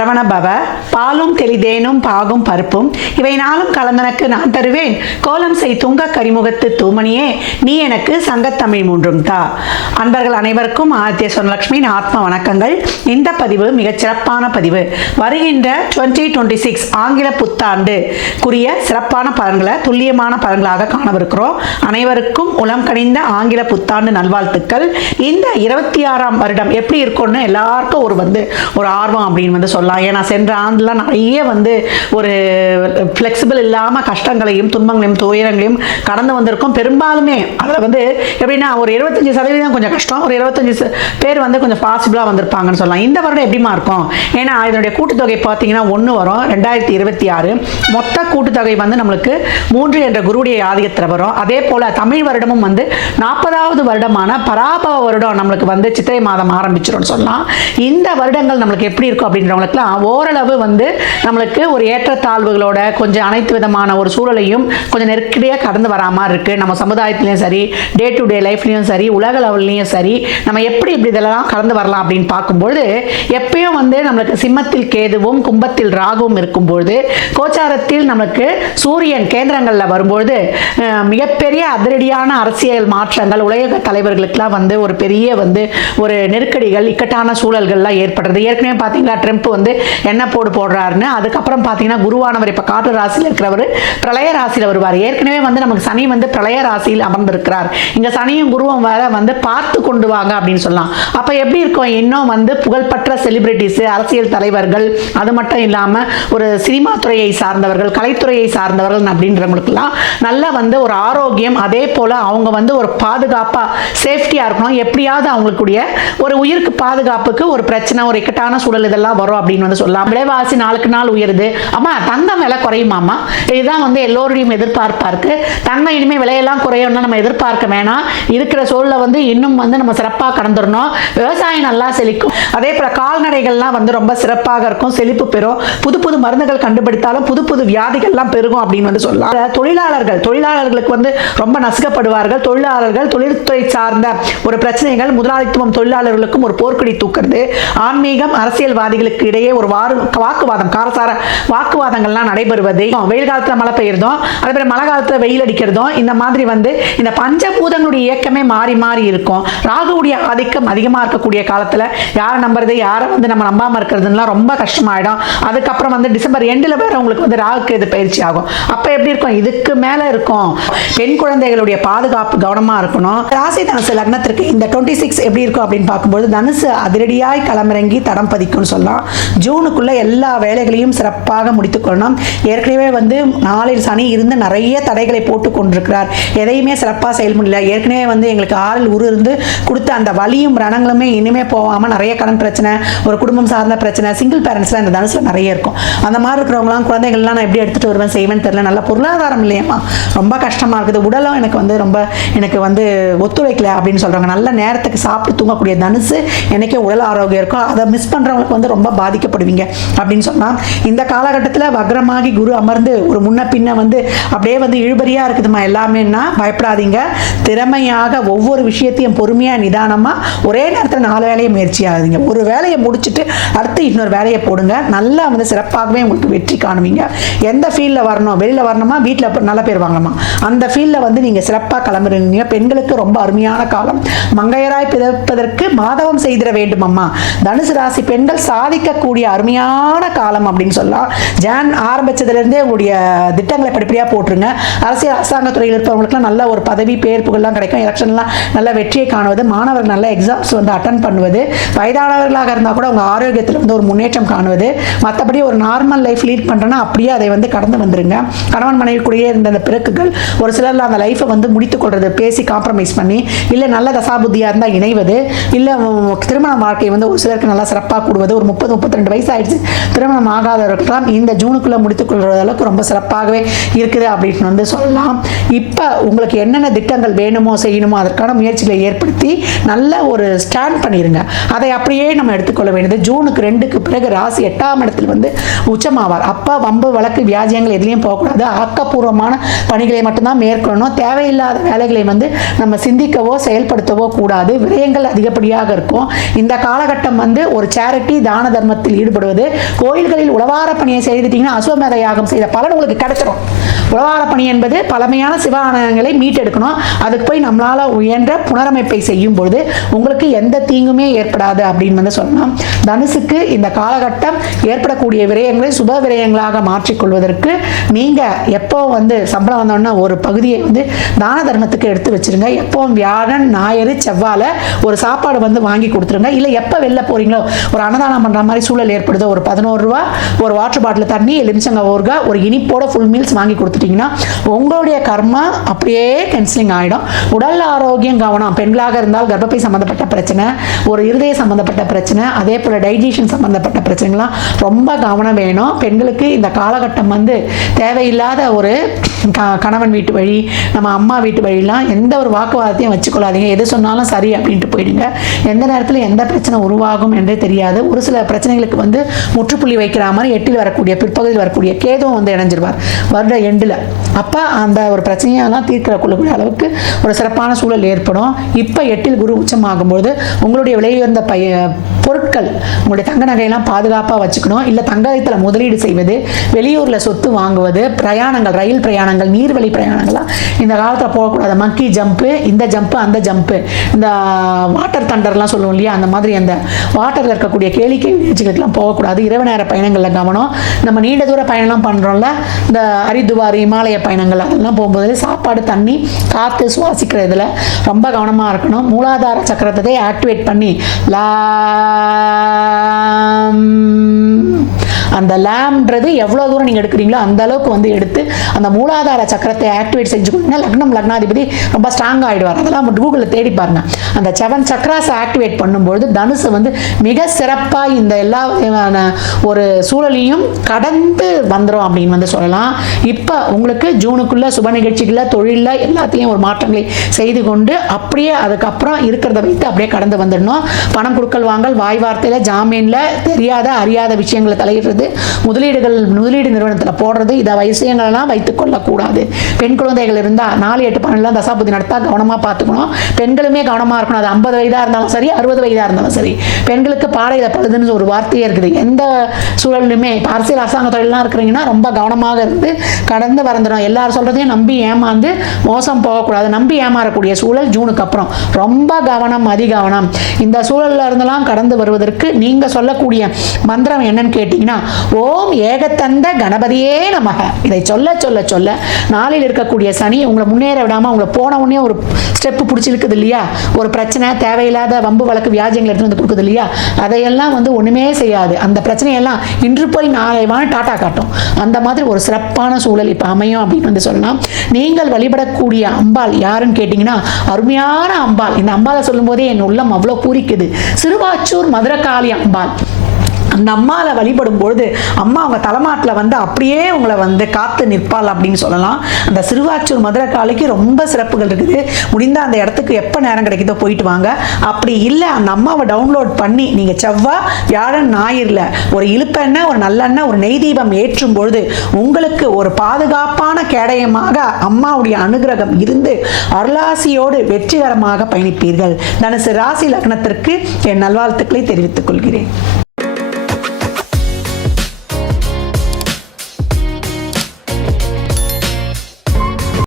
சரவண பவ, பாலும் தெளிதேனும் பாகும் பருப்பும் இவை நாளும் கலந்தனக்கு நான் தருவேன், கோலம் செய் துங்க கரிமுகத்து தூமணியே நீ எனக்கு சங்கத்தமிழ் மூன்றும் தா. அன்பர்கள் அனைவருக்கும் ஆதித்ய சொர்ணலட்சுமியின் ஆத்ம வணக்கங்கள். இந்த பதிவு மிகச் சிறப்பான பதிவு. வருகின்ற 2026 ஆங்கில புத்தாண்டுக்குரிய சிறப்பான பலன்களை துல்லியமான பலன்களாக காணவிருக்கிறோம். அனைவருக்கும் உளம் கனிந்த ஆங்கில புத்தாண்டு நல்வாழ்த்துக்கள். இந்த 26ஆம் வருடம் எப்படி இருக்கும்னு எல்லாருக்கும் ஒரு ஆர்வம் அப்படின்னு சொல்லலாம். ஏன்னா சென்ற ஆண்டுலாம் நிறைய ஒரு ஃப்ளெக்சிபிள் இல்லாமல் கஷ்டங்களையும் துன்பங்களையும் துயரங்களையும் கடந்து வந்திருக்கும். பெரும்பாலுமே அதில் எப்படின்னா ஒரு 25% கொஞ்சம் கஷ்டம், ஒரு 25 பேர் கொஞ்சம் பாசிபிளாக வந்திருப்பாங்கன்னு சொல்லலாம். இந்த வருடம் எப்படிமா இருக்கும்? ஏன்னா இதனுடைய கூட்டுத்தொகை பார்த்தீங்கன்னா 1 வரும். 2026 மொத்த கூட்டுத்தொகை நம்மளுக்கு 3 என்ற குருவுடைய ஆதிக்கத்தில் வரும். அதே போல் தமிழ் வருடமும் 40வது வருடமான பராபவ வருடம் நம்மளுக்கு சித்திரை மாதம் ஆரம்பிச்சிடும் சொல்லலாம். இந்த வருடங்கள் நம்மளுக்கு எப்படி இருக்கும் அப்படின்றவங்களுக்குலாம் ஓரளவு நம்மளுக்கு ஒரு ஏற்றத்தாழ்வுகளோட கொஞ்சம் அனைத்து விதமான ஒரு சூழலையும் கொஞ்சம் நெருக்கடியாக கடந்து வரா மாதிரி இருக்கு. நம்ம சமுதாயத்திலையும் சரி, டே டு டே லைஃப்லையும் சரி, உலக லெவல்லையும் சரி, நம்ம எப்படி இதெல்லாம் கடந்து வரலாம் அப்படின்னு பார்க்கும்போது எப்பயும் நம்மளுக்கு சிம்மத்தில் கேதுவும் கும்பத்தில் ராகுவும் இருக்கும்போது கோச்சாரத்தில் நம்மளுக்கு சூரியன் கேந்திரங்களில் வரும்போது மிகப்பெரிய அதிரடியான அரசியல் மாற்றங்கள் உலக தலைவர்களுக்கெல்லாம் ஒரு பெரிய ஒரு நெருக்கடிகள் இக்கட்டான சூழல்கள்லாம் ஏற்படுறது. ஏற்கனவே பார்த்தீங்களா ட்ரம்ப் என்ன போடுறாருன்னு. அதுக்கப்புறம் பார்த்தீங்கன்னா குருவானவர் இப்போ காற்று ராசியில் இருக்கிறவர் பிரளய ராசியில் வருவார். ஏற்கனவே நமக்கு சனி பிரளய ராசியில் அமர்ந்திருக்கிறார். இங்கே சனியும் குருவும் வேற பார்த்து கொண்டு வாங்க அப்படின்னு சொல்லலாம். அப்போ எப்படி இருக்கும்? இன்னும் புகழ்பெற்ற செலிபிரிட்டிஸ், அரசியல் தலைவர்கள், அது மட்டும் இல்லாமல் ஒரு சினிமா துறையை சார்ந்தவர்கள், கலைத்துறையை சார்ந்தவர்கள் அப்படின்றவங்களுக்குலாம் நல்ல ஒரு ஆரோக்கியம், அதே போல் அவங்க ஒரு பாதுகாப்பாக சேஃப்டியாக இருக்கணும். எப்படியாவது அவங்களுக்குடைய ஒரு உயிருக்கு பாதுகாப்புக்கு ஒரு பிரச்சனை, ஒரு இக்கட்டான சூழல் இதெல்லாம் வரும் அப்படின்னு சொல்லலாம். விலைவாசி நாளுக்கு நாள் உயருது. அம்மா தங்கம் விலை குறையுமாம்மா? இதுதான் எல்லோருடையும் எதிர்பார்ப்பா இருக்கு. தங்கம் இனிமேல் விலையெல்லாம் குறையும்னு நம்ம எதிர்பார்க்க வேணாம். இருக்கிற சூழலை இன்னும் நம்ம சிறப்பாக கடந்துடணும். விவசாயம் நல்லா செழிக்கும். அதே போல கால்நடைகள்லாம் ரொம்ப சிறப்பாக இருக்கும், செழிப்பு பெறும். புது புது மருந்துகள் கண்டுபிடித்தாலும் புது புது வியாதிகள்லாம் பெருகும் அப்படின்னு சொல்லலாம். தொழிலாளர்களுக்கு ரொம்ப நசுக்கப்படுவார்கள். தொழில்துறை சார்ந்த ஒரு பிரச்சனைகள், முதலாளித்துவம் தொழிலாளர்களுக்கும் ஒரு போர்க்கொடி தூக்குறது, ஆன்மீகம் அரசியல்வாதிகளுக்கு இடையே ஒரு வாக்குவாதம், காரசார வாக்குவாதங்கள்லாம் நடைபெறுவது, வெயில் காலத்துல மழை பெய்யறதும், அதே போல மழை காலத்துல வெயில் அடிக்கிறதும், இந்த மாதிரி இந்த பஞ்சபூதங்களுடைய இயக்கமே மாறி மாறி இருக்கும். ராகுவுடைய ஆதிக்கம் அதிகமா இருக்கக்கூடிய காலத்துல யாரை நம்புறது, யாரை நம்ம நம்பாம இருக்கிறதுலாம் ரொம்ப கஷ்டமாயிடும். அதுக்கப்புறம் டிசம்பர் எண்டில் வேற உங்களுக்கு ராகுக்கு இது பயிற்சி ஆகும். அப்ப எப்படி இருக்கும்? இதுக்கு மேல இருக்கும். பெண் குழந்தைகளுடைய பாதுகாப்பு கவனமா இருக்கணும். ராசி தனுசு லக்னத்திற்கு இந்த 26 எப்படி இருக்கும் அப்படின்னு பார்க்கும்போது தனுசு அதிரடியாய் களமிறங்கி தடம் பதிக்கும்னு சொல்லலாம். ஜூனுக்குள்ள எல்லா வேலைகளையும் சிறப்பாக முடித்துக்கொள்ளணும். ஏற்கனவே நாளில் சனி இருந்து நிறைய தடைகளை போட்டு கொண்டிருக்கிறார். எதையுமே சிறப்பாக செயல் முடியல. ஏற்கனவே எங்களுக்கு 6 உரு இருந்து கொடுத்த அந்த வலியும் ரணங்களுமே இனிமே போகாம நிறைய கடன் பிரச்சனை, ஒரு குடும்பம் சார்ந்த பிரச்சனை, சிங்கிள் பேரண்ட்ஸ்லாம் இந்த தனுசுல நிறைய இருக்கும். அந்த மாதிரி இருக்கிறவங்களாம் குழந்தைகள்லாம் நான் எப்படி எடுத்துட்டு வருவேன் செய்வேன்னு தெரியல. நல்ல பொருளாதாரம் இல்லையம்மா, ரொம்ப கஷ்டமா இருக்குது. உடலும் எனக்கு ஒத்துழைக்கல அப்படின்னு சொல்றாங்க. நல்ல நேரத்துக்கு சாப்பிட்டு தூங்கக்கூடிய தனுசு எனக்கே உடல் ஆரோக்கியம் இருக்கும். அதை மிஸ் பண்றவங்களுக்கு ரொம்ப பாதிக்கப்படுவீங்க அப்படின்னு சொன்னா. இந்த காலகட்டத்தில் வக்ரமாகி குரு அமர்ந்து ஒரு முன்ன பின்ன அப்படியே இழுபறியா இருக்குதுமா எல்லாமேன்னா பயப்படாதீங்க. திறமையாக ஒவ்வொரு விஷயத்தையும் பொறுமையா நிதானமா ஒரே நேரத்தில் 4 வேலையை முயற்சி ஆகுதுங்க. ஒரு வேலையை முடிச்சுட்டு அடுத்து இன்னொரு வேலையை போடுங்க. நல்லா சிறப்பாகவே உங்களுக்கு வெற்றி காணுவீங்க. எந்த ஃபீல்டில் வரணும், வெளியில் வரணுமா, வீட்டில் நல்ல பேர் வாங்கணுமா, அந்த ஃபீல்டில் நீங்கள் சிறப்பாக கிளம்புறீங்க. பெண்களுக்கு ரொம்ப அருமையான காலம். மங்கையராய் பிறப்பதற்கு மாதவம் செய்திட வேண்டும் அம்மா. தனுசு ராசி பெண்கள் சாதிக்கக்கூடிய அருமையான காலம் அப்படின்னு சொல்லலாம். ஜான் ஆரம்பிச்சதுலேருந்தே உங்களுடைய திட்டங்களை படிப்படியாக போட்டுருங்க. அரசியல் அரசாங்கத்துறையில் இருப்பவங்களுக்குலாம் நல்ல ஒரு பதவி பேர் புகழ்லாம் கிடைக்கும். எலெக்ஷன்லாம் நல்ல வெற்றியை காணுவது, மாணவர்கள் நல்ல எக்ஸாம்ஸ் அட்டன் பண்ணுவது, வயதானவர்களாக இருந்தால் கூட உங்கள் ஆரோக்கியத்தில் ஒரு முன்னேற்றம் காணுவது. மற்றபடி ஒரு நார்மல் லைஃப் லீட் பண்ணுறேன்னா அப்படியே அதை கடந்து வந்துருங்க. கணவன் மனைவி கூடயே இருந்த அந்த பிறக்குகள் ஒரு சிலர்ல அந்த லைஃப்பை முடித்துக் கொள்றது, பேசி காம்ப்ரமைஸ் பண்ணி, இல்லை நல்ல தசாபுத்தியாக இருந்தால் இணைவது, இல்லை திருமண வாழ்க்கை ஒரு சிலருக்கு நல்லா சிறப்பாக கூடுவது. ஒரு 30-32 வயசு ஆயிடுச்சு திருமணம் ஆகாதவர்களாம் இந்த ஜூனுக்குள்ள முடித்துக் கொள்கிற அளவுக்கு ரொம்ப சிறப்பாகவே இருக்குது அப்படின்னு சொல்லலாம். இப்போ உங்களுக்கு என்னென்ன திட்டங்கள் வேணுமோ செய்யணுமோ அதற்கான முயற்சிகளை ஏற்படுத்தி நல்ல ஒரு ஸ்டாண்ட் பண்ணிருங்க. அதை அப்படியே நம்ம எடுத்துக்கொள்ள வேண்டியது. ஜூனுக்கு 2க்கு பிறகு ராசி 8ஆம் இடத்தில் உச்சமாவார். அப்போ வம்பு வழக்கு வியாஜியங்கள் எதுலையும் போகக்கூடாது. ஆக்கப்பூர்வமான பணிகளை மட்டும்தான் மேற்கொள்ளணும். தேவையில்லாத வேலைகளை நம்ம சிந்திக்கவோ செயல்படுத்தவோ கூடாது. விரயங்கள் அதிகப்படியாக இருக்கும். இந்த காலகட்டம் ஒரு சேரிட்டி தான தர்மத்துக்கு தர்மத்தில் ஈடுபடுவது, கோயில்களில் உழவார பணியை செய்துட்டீங்கன்னா அஸ்வமேத யாகம் செய்த பலன் உங்களுக்கு கிடைச்சிடும். உழவார பணி என்பது பழமையான சிவாலயங்களை மீட்டெடுக்கணும். அதுக்கு போய் நம்மளால உயன்ற புனரமைப்பை செய்யும் பொழுது உங்களுக்கு எந்த தீங்குமே ஏற்படாது அப்படின்னு வந்து சொல்லலாம். தனுசுக்கு இந்த காலகட்டம் ஏற்படக்கூடிய விரயங்களை சுப விரயங்களாக மாற்றிக்கொள்வதற்கு நீங்க எப்போ வந்து சம்பளம் வந்தோன்னா ஒரு பகுதியை வந்து தான தர்மத்துக்கு எடுத்து வச்சிருங்க. எப்பவும் வியாழன், ஞாயிறு, செவ்வாழை ஒரு சாப்பாடு வந்து வாங்கி கொடுத்துருங்க. இல்லை எப்போ வெளில போறீங்களோ ஒரு அன்னதானம் பண்ற மாதிரி சூழல் ஏற்படுதோ ஒரு 11 ரூபா ஒரு வாட்டர் பாட்டில் தண்ணி, எலுமிச்சங்க ஊறுகாய், ஒரு இனிப்போட ஃபுல் மீல்ஸ் வாங்கி கொடுத்துட்டீங்கன்னா உங்களுடைய கர்மா அப்படியே கேன்சலிங் ஆகிடும். உடல் ஆரோக்கியம் கவனம். பெண்களாக இருந்தால் கர்ப்பப்பை சம்பந்தப்பட்ட பிரச்சனை, ஒரு இருதய சம்பந்தப்பட்ட பிரச்சனை, அதே போல் டைஜஷன் சம்பந்தப்பட்ட பிரச்சனைகள்லாம் ரொம்ப கவனம் வேணும். பெண்களுக்கு இந்த காலகட்டம் வந்து தேவையில்லாத ஒரு கணவன் வீட்டு வழி, நம்ம அம்மா வீட்டு வழிலாம் எந்த ஒரு வாக்குவாதத்தையும் வச்சுக்கொள்ளாதீங்க. எது சொன்னாலும் சரி அப்படின்ட்டு போயிடுங்க. எந்த நேரத்தில் எந்த பிரச்சனை உருவாகும் என்றே தெரியாது. ஒரு சில பிரச்சனைகளுக்கு வந்து முற்றுப்புள்ளி வைக்கிற மாதிரி 8ல் வரக்கூடிய பிற்பகுதியில் வரக்கூடிய கேதுவும் வந்து இணைஞ்சிருவார் வருட எண்டில். அப்போ அந்த ஒரு பிரச்சனையெல்லாம் தீர்க்கிற கொள்ளக்கூடிய அளவுக்கு ஒரு சிறப்பான சூழல் ஏற்படும். இப்போ 8ல் குரு உச்சமாகும்போது உங்களுடைய விலையுயர்ந்த பொருட்கள், உங்களுடைய தங்க நகையெல்லாம் பாதுகாப்பாக வச்சுக்கணும். இல்லை தங்கத்தில் முதலீடு செய்வது, வெளியூரில் சொத்து வாங்குவது, பிரயாணங்கள், ரயில் பிரயாணங்கள், நீர்வழி பிரயாணங்கள்லாம் இந்த காலத்தில் போகக்கூடாது. மக்கி ஜம்ப்பு, இந்த ஜம்ப்பு, அந்த ஜம்ப்பு, இந்த வாட்டர் தண்டர்லாம் சொல்லுவோம் இல்லையா, அந்த மாதிரி அந்த வாட்டரில் இருக்கக்கூடிய கேளிக்கை நிகழ்ச்சிகளுக்கெல்லாம் போகக்கூடாது. இரவு நேர பயணங்களில் கவனம். நம்ம நீண்ட தூர பயணம்லாம் பண்ணுறோம்ல, இந்த ஹரித்துவார், இமாலய பயணங்கள், அதெல்லாம் போகும்போது சாப்பாடு, தண்ணி, காற்று சுவாசிக்கிற இதில் ரொம்ப கவனமாக இருக்கணும். மூலாதார சக்கரத்தை ஆக்டிவேட் பண்ணி அந்த லேம்ன்றது எவ்வளோ தூரம் நீங்கள் எடுக்கிறீங்களோ அந்த அளவுக்கு வந்து எடுத்து அந்த மூலாதார சக்கரத்தை ஆக்டிவேட் செஞ்சுக்கணும்னா லக்னாதிபதி ரொம்ப ஸ்ட்ராங் ஆகிடுவார். அதெல்லாம் கூகுளில் தேடி பாருங்க. அந்த 7 சக்கராஸ் ஆக்டிவேட் பண்ணும்பொழுது தனுசு வந்து மிக சிறப்பாக இந்த எல்லா ஒரு சூழலையும் கடந்து வந்துடும் அப்படின்னு வந்து சொல்லலாம். இப்போ உங்களுக்கு ஜூனுக்குள்ள சுப நிகழ்ச்சிகளில், தொழிலில் எல்லாத்தையும் ஒரு மாற்றங்களை செய்து கொண்டு அப்படியே அதுக்கப்புறம் இருக்கிறத வைத்து அப்படியே கடந்து வந்துடணும். பணம் கொடுக்கல் வாங்கல், வாய் வார்த்தையில், ஜாமீனில், தெரியாத அறியாத விஷயங்களை தலையிடுறது, முதலீடு நிறுவனத்தில் போடுறது, இதை விஷயங்களெல்லாம் வைத்துக் கொள்ளக்கூடாது. பெண் குழந்தைகள் இருந்தால் 4, 8, 12 தசாபுத்தி நடத்தா கவனமாக பார்த்துக்கணும். பெண்களுமே கவனமாக இருக்கணும். அது 50 வயதாக இருந்தாலும் சரி, 60 வயதாக இருந்தாலும் சரி. பெண்களுக்கு பாடையில் பழுதுன்னு ஒரு வார்த்தையே இருக்குது. எந்த சூழலுமே அரசியல் அரசாங்க தொழிலெலாம் இருக்கிறீங்கன்னா ரொம்ப கவனமாக இருந்து கடந்து வரந்துடும். எல்லாரும் சொல்கிறதையும் நம்பி ஏமாந்து மோசம் போகக்கூடாது. நம்பி ஏமாறக்கூடிய சூழல் ஜூனுக்கு அப்புறம் ரொம்ப கவனம், அதிகவனம். இந்த சூழலில் இருந்தெல்லாம் கடந்து வருவதற்கு நீங்கள் சொல்லக்கூடிய மந்திரம் என்னன்னு கேட்டிங்கன்னா, ஓம் ஏகத்தந்த கணபதியே நமக. இதை சொல்ல சொல்ல சொல்ல நாளில் இருக்கக்கூடிய சனி உங்களை முன்னேற விடாமல் உங்களை போன உடனே ஒரு ஸ்டெப்பு பிடிச்சிருக்குது இல்லையா, ஒரு பிரச்சனை, தேவையில்லாத வம்பு வழக்கு வியாஜியங்கள் எடுத்து வந்து கொடுக்குது இல்லையா, அதையெல்லாம் வந்து ஒன்றுமே செய்யாது. அந்த பிரச்சனையெல்லாம் இன்று போய் நாளை வாங்க டாட்டா காட்டும். அந்த மாதிரி ஒரு சிறப்பான சூழல் இப்போ அமையும் அப்படின்னு வந்து சொல்லலாம். நீங்கள் வழிபடக்கூடிய அம்பாள் யாருன்னு கேட்டிங்கன்னா அருமையான அம்பாள். இந்த அம்பாளை சொல்லும் போதே என் உள்ளம் அவ்வளோ பூரிக்குது. சிறுவாச்சூர் மதுரகாளி அம்பாள். அந்த அம்மாவை வழிபடும் பொழுது அம்மா அவங்க தலைமாட்டில் வந்து அப்படியே உங்களை வந்து காத்து நிற்பாள் அப்படின்னு சொல்லலாம். அந்த சிறுவாச்சூர் மதுரகாளிக்கு ரொம்ப சிறப்புகள் இருக்குது. முடிந்தால் அந்த இடத்துக்கு எப்போ நேரம் கிடைக்குதோ போயிட்டு வாங்க. அப்படி இல்லை, அந்த அம்மாவை டவுன்லோட் பண்ணி நீங்கள் செவ்வாய், வியாழன், ஞாயிறில் ஒரு இழுப்பெண்ணெய், ஒரு நல்லெண்ணெய், ஒரு நெய் தீபம் ஏற்றும் பொழுது உங்களுக்கு ஒரு பாதுகாப்பான கேடயமாக அம்மாவுடைய அனுகிரகம் இருந்து அருளாசியோடு வெற்றிகரமாக பயணிப்பீர்கள். தனுசு ராசி லக்னத்திற்கு என் நல்வாழ்த்துக்களை தெரிவித்துக் கொள்கிறேன்.